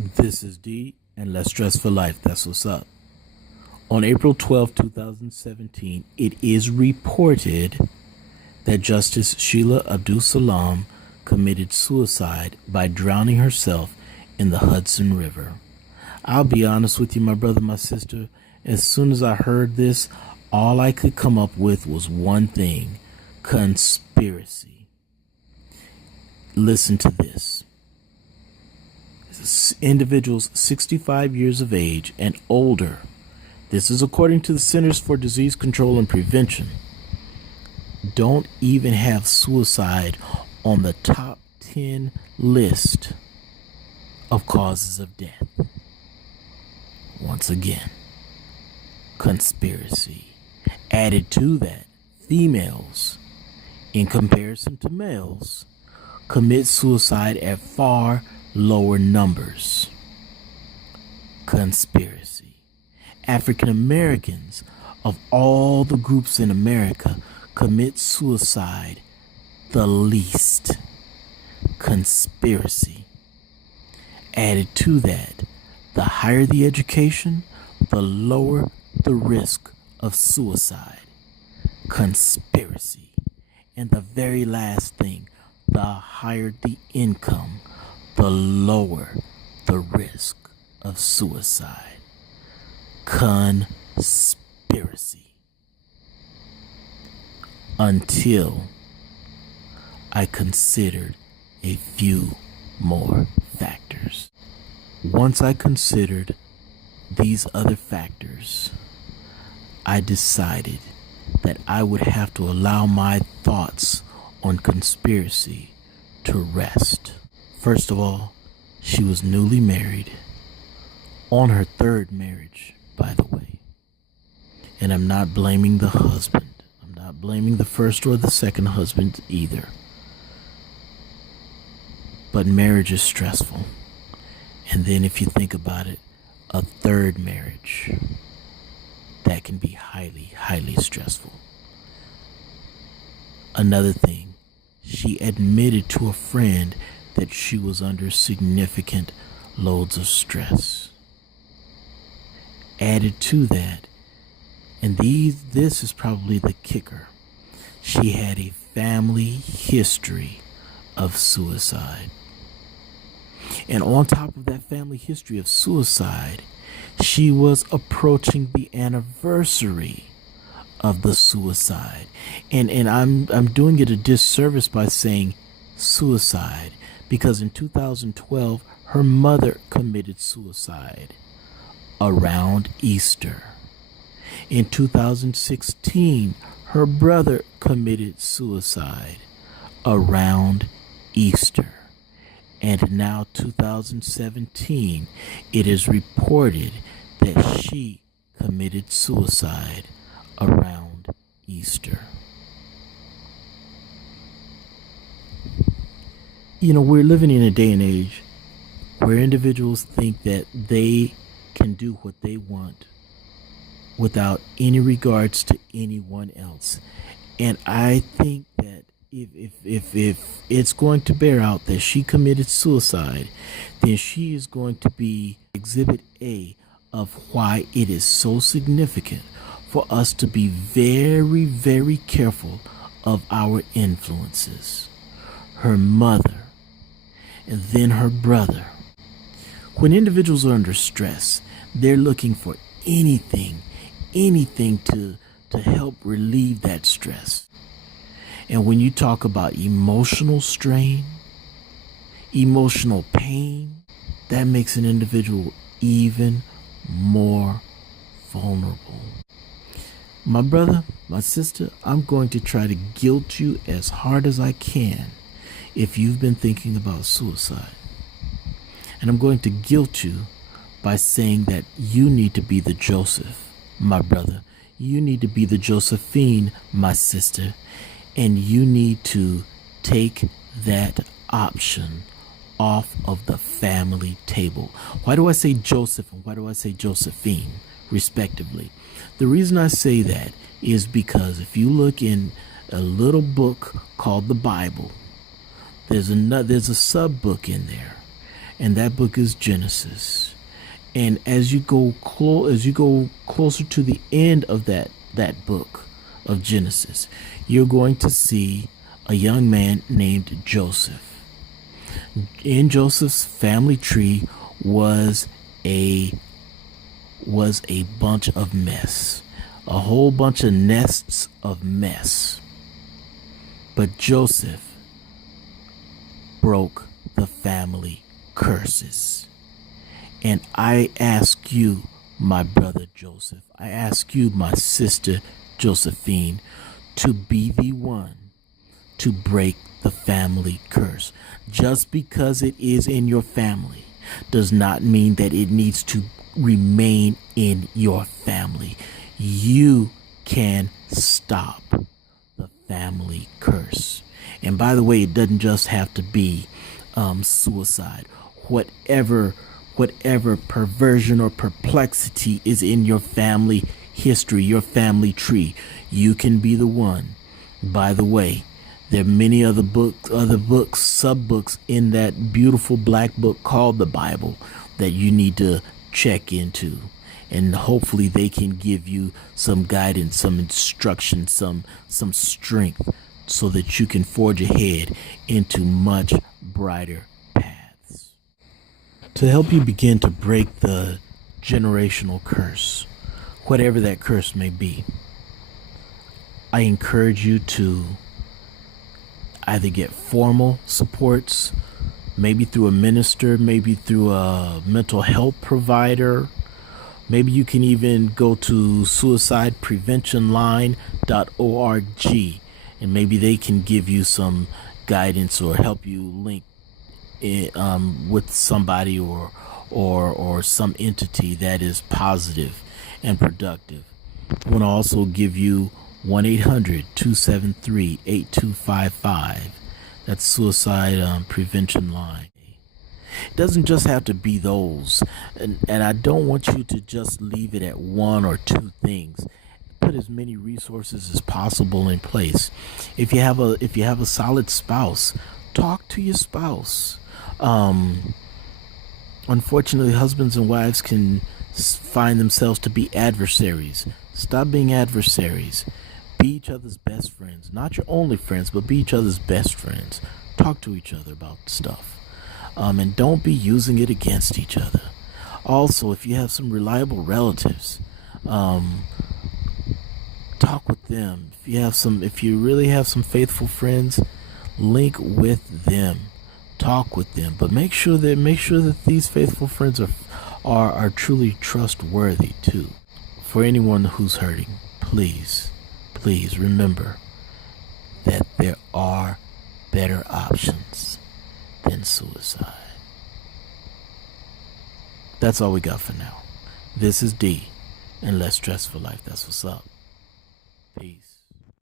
This is D, and Less Stress for Life. That's what's up. On April 12, 2017, it is reported that Justice Sheila Abdul Salam committed suicide by drowning herself in the Hudson River. I'll be honest with you, my brother, my sister. As soon as I heard this, all I could come up with was one thing: conspiracy. Listen to this. Individuals 65 years of age and older, this is according to the Centers for Disease Control and Prevention, don't even have suicide on the top 10 list of causes of death. Once again, conspiracy. Added to that, females, in comparison to males, commit suicide at far lower numbers. Conspiracy. African Americans, of all the groups in America, commit suicide the least. Conspiracy. Added to that, the higher the education, the lower the risk of suicide. Conspiracy. And the very last thing, the higher the income, the lower the risk of suicide. Conspiracy. Until I considered a few more factors. Once I considered these other factors, I decided that I would have to allow my thoughts on conspiracy to rest. First of all, she was newly married, on her third marriage, by the way. And I'm not blaming the husband. I'm not blaming the first or the second husband either. But marriage is stressful. And then if you think about it, a third marriage, that can be highly, highly stressful. Another thing, she admitted to a friend that she was under significant loads of stress. Added to that, and this is probably the kicker, she had a family history of suicide. And on top of that family history of suicide, she was approaching the anniversary of the suicide. And I'm doing it a disservice by saying suicide, because in 2012, her mother committed suicide around Easter. In 2016, her brother committed suicide around Easter. And now 2017, it is reported that she committed suicide around Easter. You know, we're living in a day and age where individuals think that they can do what they want without any regards to anyone else. And I think that if it's going to bear out that she committed suicide, then she is going to be exhibit A of why it is so significant for us to be very, very careful of our influences. Her mother, and then her brother. When individuals are under stress, they're looking for anything to help relieve that stress. And when you talk about emotional strain, emotional pain, that makes an individual even more vulnerable. My brother, my sister, I'm going to try to guilt you as hard as I can if you've been thinking about suicide. And I'm going to guilt you by saying that you need to be the Joseph, my brother. You need to be the Josephine, my sister. And you need to take that option off of the family table. Why do I say Joseph and why do I say Josephine, respectively? The reason I say that is because if you look in a little book called the Bible, there's a sub book in there, and that book is Genesis. And as you go closer to the end of that book of Genesis, you're going to see a young man named Joseph. In Joseph's family tree was a bunch of mess, a whole bunch of nests of mess. But Joseph broke the family curses. And I ask you, my brother Joseph, I ask you, my sister Josephine, to be the one to break the family curse. Just because it is in your family does not mean that it needs to remain in your family. You can stop the family curse. And by the way, it doesn't just have to be suicide. Whatever perversion or perplexity is in your family history, your family tree, you can be the one. By the way, there are many other books, sub-books in that beautiful black book called the Bible that you need to check into. And hopefully they can give you some guidance, some instruction, some strength so that you can forge ahead into much brighter paths. To help you begin to break the generational curse, whatever that curse may be, I encourage you to either get formal supports, maybe through a minister, maybe through a mental health provider. Maybe you can even go to suicidepreventionline.org, and maybe they can give you some guidance or help you link with somebody or some entity that is positive and productive. I want to also give you 1-800-273-8255. That's Suicide Prevention Line. It doesn't just have to be those, and I don't want you to just leave it at one or two things. Put as many resources as possible in place. If you have a solid spouse, talk to your spouse. Unfortunately, husbands and wives can find themselves to be adversaries. Stop being adversaries. Be each other's best friends. Not your only friends, but be each other's best friends. Talk to each other about stuff. And don't be using it against each other. Also, if you have some reliable relatives, talk with them. If you really have some faithful friends, link with them. Talk with them. But make sure that these faithful friends are truly trustworthy too. For anyone who's hurting, please remember that there are better options than suicide. That's all we got for now. This is D, and Less Stress for Life. That's what's up. Peace.